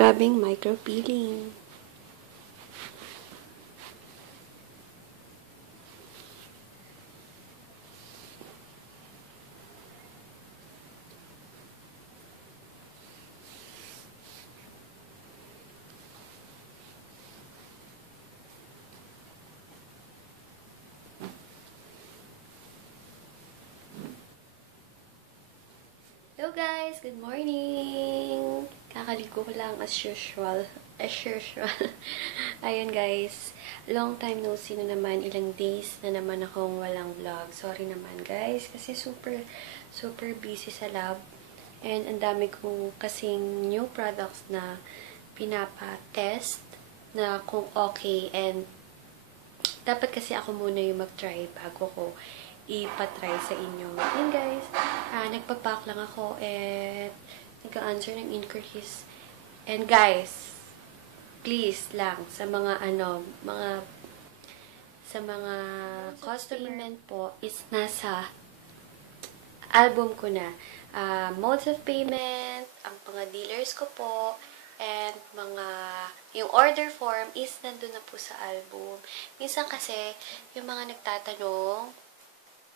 Grabing micropeeling. Hello guys! Good morning! Kakaligo ko lang as usual. Ayun guys, long time no see na naman. Ilang days na naman akong walang vlog. Sorry naman guys, kasi super busy sa lab. And ang dami kong kasing new products na pinapa-test na kung okay. And dapat kasi ako muna yung mag-try bago ko ipatry sa inyo. Yun guys, nagpapack lang ako at nag-answer ng inquiries. And guys, please lang sa mga customer payment po is nasa album ko na. Modes of payment, ang mga dealers ko po, and yung order form is nandun na po sa album. Minsan kasi, yung mga nagtatanong,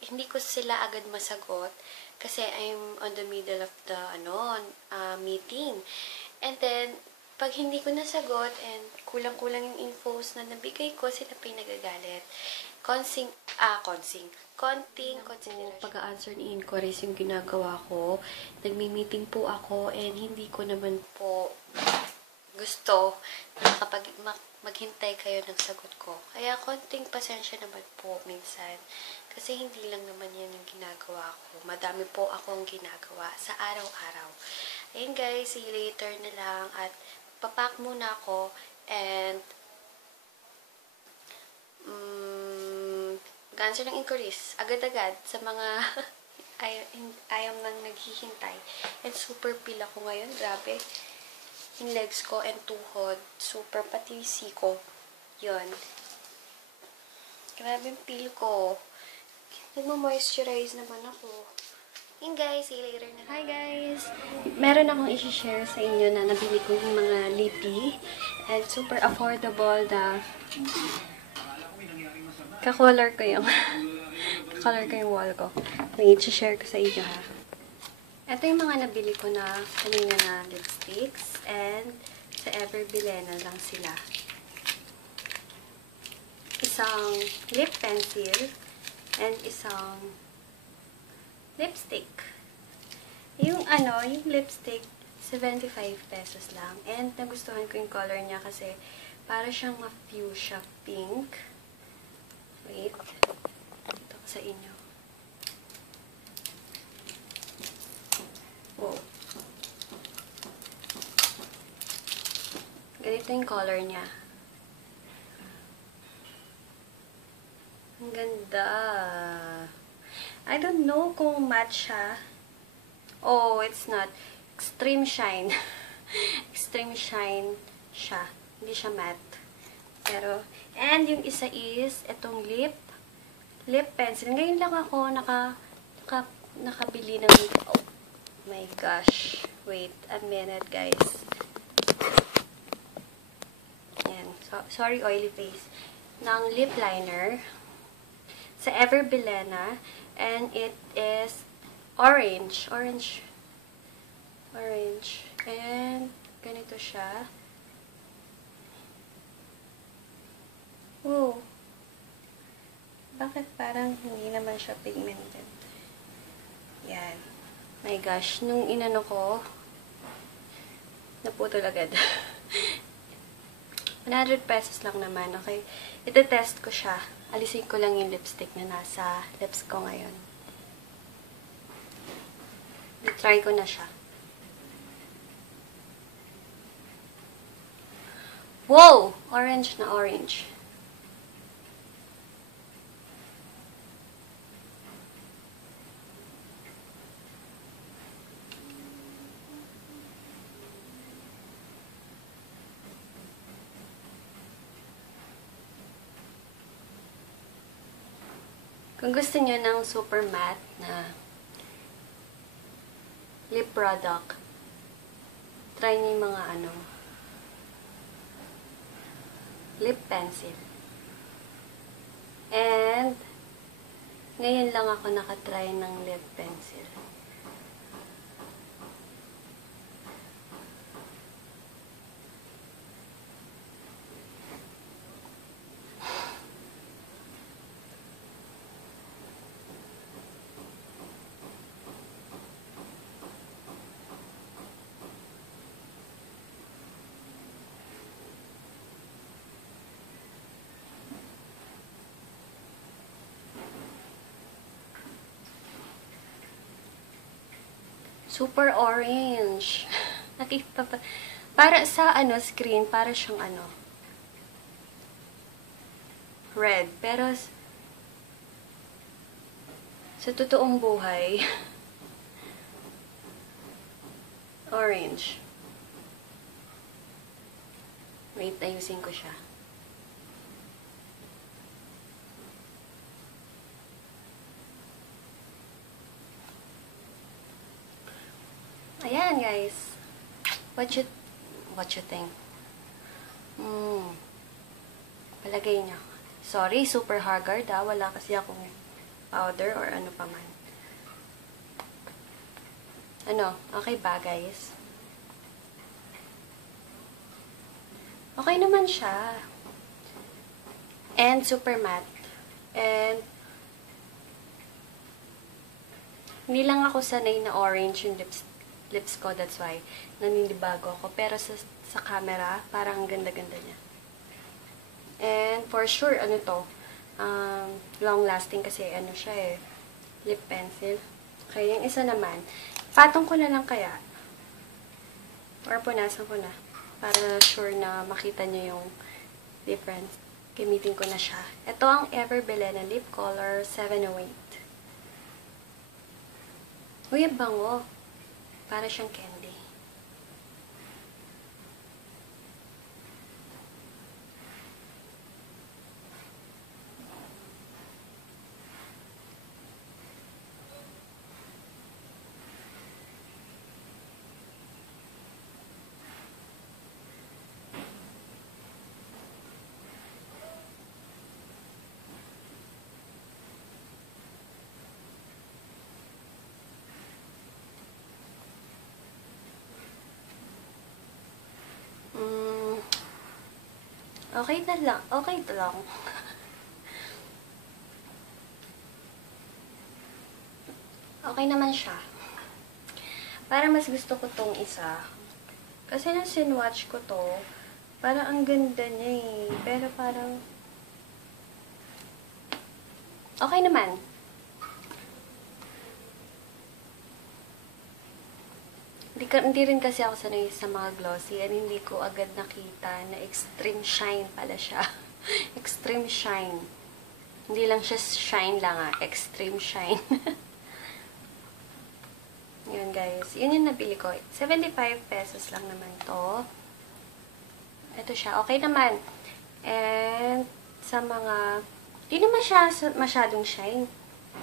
hindi ko sila agad masagot kasi I'm on the middle of the meeting. And then, pag hindi ko nasagot and kulang-kulang yung infos na nabigay ko, sila pa yung nagagalit. Konting pag-answer ni inquiries yung ginagawa ko. Nagmi-meeting po ako and hindi ko naman po gusto na kapag maghintay kayo ng sagot ko. Kaya konting pasensya naman po minsan. Kasi hindi lang naman yan yung ginagawa ko. Madami po akong ginagawa sa araw-araw. Ayun guys, see you later na lang. At papak muna ako. And mag-answer ng inquiries. Agad-agad sa mga ayaw nang naghihintay. And super peel ako ngayon. Grabe. Yung legs ko and tuhod. Super pati siko. Yun. Grabe yung peel ko. Nagmo-moisturize naman ako. Yun guys, see you later na. Hi guys! Meron akong i-share sa inyo na nabili ko yung mga lippy. And super affordable na kakolor ko yung wall ko. May i-share ko sa inyo ha. Ito yung mga nabili ko na kanina na lipsticks. And sa Everbilena lang sila. Isang lip pencil. And isang lipstick. Yung lipstick, 75 pesos lang. And nagustuhan ko yung color niya kasi para siyang ma-fuchsia pink. Wait. Ito ko sa inyo. Wow. Ganito yung color niya. Ang ganda. I don't know kung matte siya. Oh, it's not. Extreme shine. Extreme shine siya. Hindi siya matte. Pero, and yung isa is, itong lip pencil. Ngayon lang ako nakabili ng, oh my gosh. Wait a minute, guys. Ayan. So, sorry, oily face. Ng lip liner sa Everbilena, and it is orange, and ganito siya. Oh, bakit parang hindi naman siya pigmented? Yan. My gosh, nung inano ko, naputol agad. 100 pesos lang naman, okay? Ito-test ko siya. Alisin ko lang yung lipstick na nasa lips ko ngayon. I-try ko na siya. Wow! Orange na orange. Kung gusto niyo ng super matte na lip product, try niyo yung mga lip pencil. And, ngayon lang ako nakatry ng lip pencil. Super orange. Nakita pa. Para sa screen, para siyang red. Pero sa totoong buhay, orange. Wait, ayusin ko siya. Ayan, guys. What you think? Palagay niyo. Sorry, super haggard wala kasi akong powder or ano pa man. Okay ba, guys? Okay naman siya. And super matte. And hindi lang ako sanay na orange yung lips ko, that's why naninibago ako. Pero sa camera, parang ganda-ganda niya. And for sure, long lasting kasi siya lip pencil. Okay, yung isa naman, patong ko na lang kaya. Or punasan ko na. Para sure na makita niyo yung difference. Gamitin ko na siya. Ito ang Ever Bilena Lip Color 708. Uy, ang bango. Para siyang candy. Okay na lang. Okay na lang. Okay naman siya. Parang mas gusto ko tong isa. Kasi nung sinwatch ko to, parang ang ganda niya Pero parang okay naman. Hindi rin kasi ako sanay sa mga glossy and hindi ko agad nakita na extreme shine pala siya. Extreme shine. Hindi lang siya shine lang extreme shine. Yun guys. Yun yung nabili ko. 75 pesos lang naman to. Ito siya. Okay naman. And sa mga hindi naman siya masyadong shine.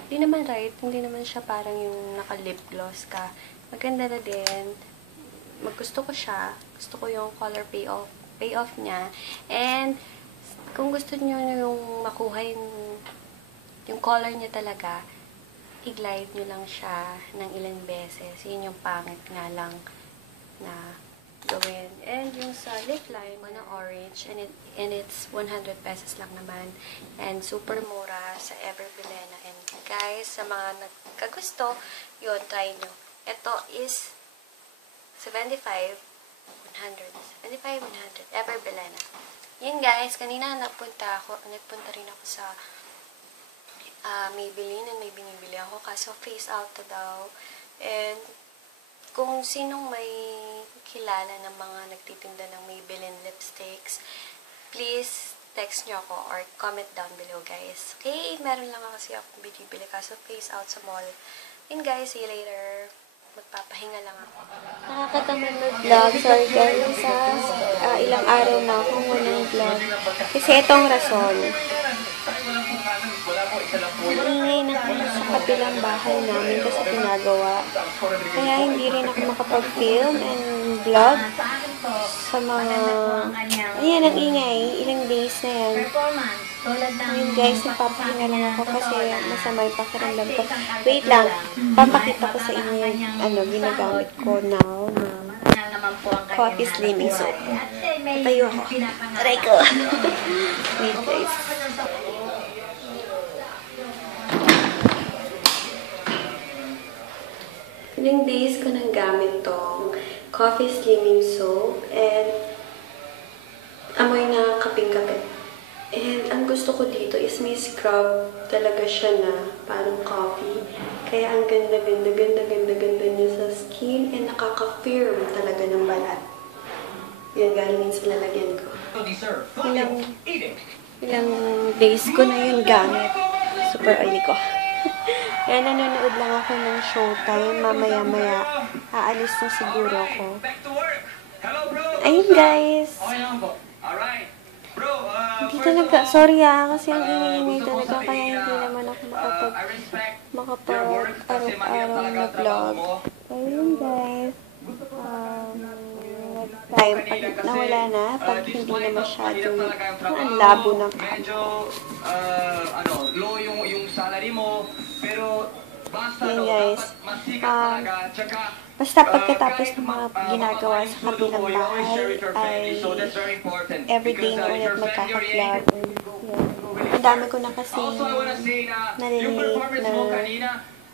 Hindi naman hindi naman siya parang yung naka-lip gloss ka. Maganda na din. Gusto ko siya. Gusto ko yung color payoff niya. And, kung gusto niyo yung makuha yung color niya talaga, i-glide nyo lang siya ng ilang beses. Yun yung pangit nga lang na gawin. And yung sa lip line, na orange. And it's 100 pesos lang naman. And super mura sa Ever Bilena. And guys, sa mga nagkagusto, yun, try nyo. Ito is 75, 100. 75, 100. Ever Bilena. Yun guys, kanina nagpunta rin ako sa Maybelline and may binibili ako. Kaso face out daw. And kung sinong may kilala ng mga nagtitinda ng Maybelline lipsticks, please text nyo ako or comment down below guys. Okay, meron lang kasi ako binibili kaso face out sa mall. Yun guys, see you later. Magpapahinga lang ako. Nakakatamad mag-vlog. Sorry guys, ilang araw na akong walang vlog. Kasi itong rason. Ingay na ako sa kabilang bahay namin kasi pinagawa. Kaya hindi rin ako makapag-film and vlog sa mga Ayan, ang ingay. Ilang days na yan. Performance, tulad ng... Ayun guys, nagpapahinga lang ako kasi masama yung pakiramdam ko. Wait lang, papakita ko sa inyo yung ginagamit ko now na Marangal naman po ang coffee slimming soap. At siya may Tayo ako. pinapangarap. Aray ko. Wait guys. Ilang days ko nang gamit tong coffee slimming soap and amoy na kaping-kape. And ang gusto ko dito is may scrub talaga siya na parang coffee. Kaya ang ganda niya sa skin and nakaka-firm talaga ng balat. Yan, galing sa lalagyan ko. Ilang days ko na yun gamit. Super oily ko. Kaya nanonood lang ako ng showtime. Mamaya-maya, aalis na siguro ako. Ayun guys. Hindi talaga, sorry kasi ang ingay talaga, kaya hindi naman ako makapag-araw-araw na vlog. Ayun guys. Time pag nawala na, pag hindi na masyado ang labo ng medyo low yung salary mo, pero basta yun guys. masikat talaga, tsaka Basta pagkatapos ng mga ginagawa sa kabilang bahay ay everyday na ulit magkaka-vlog. Ang dami ko na kasi nalilate na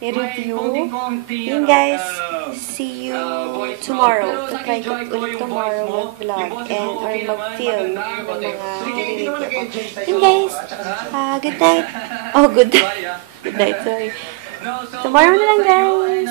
i-review. Yun guys, see you tomorrow. Try ko ulit tomorrow mag-vlog and or mag-film ng mga nililate ko. Yun guys, good night. Oh, good night. Good night, sorry. Tomorrow na lang guys.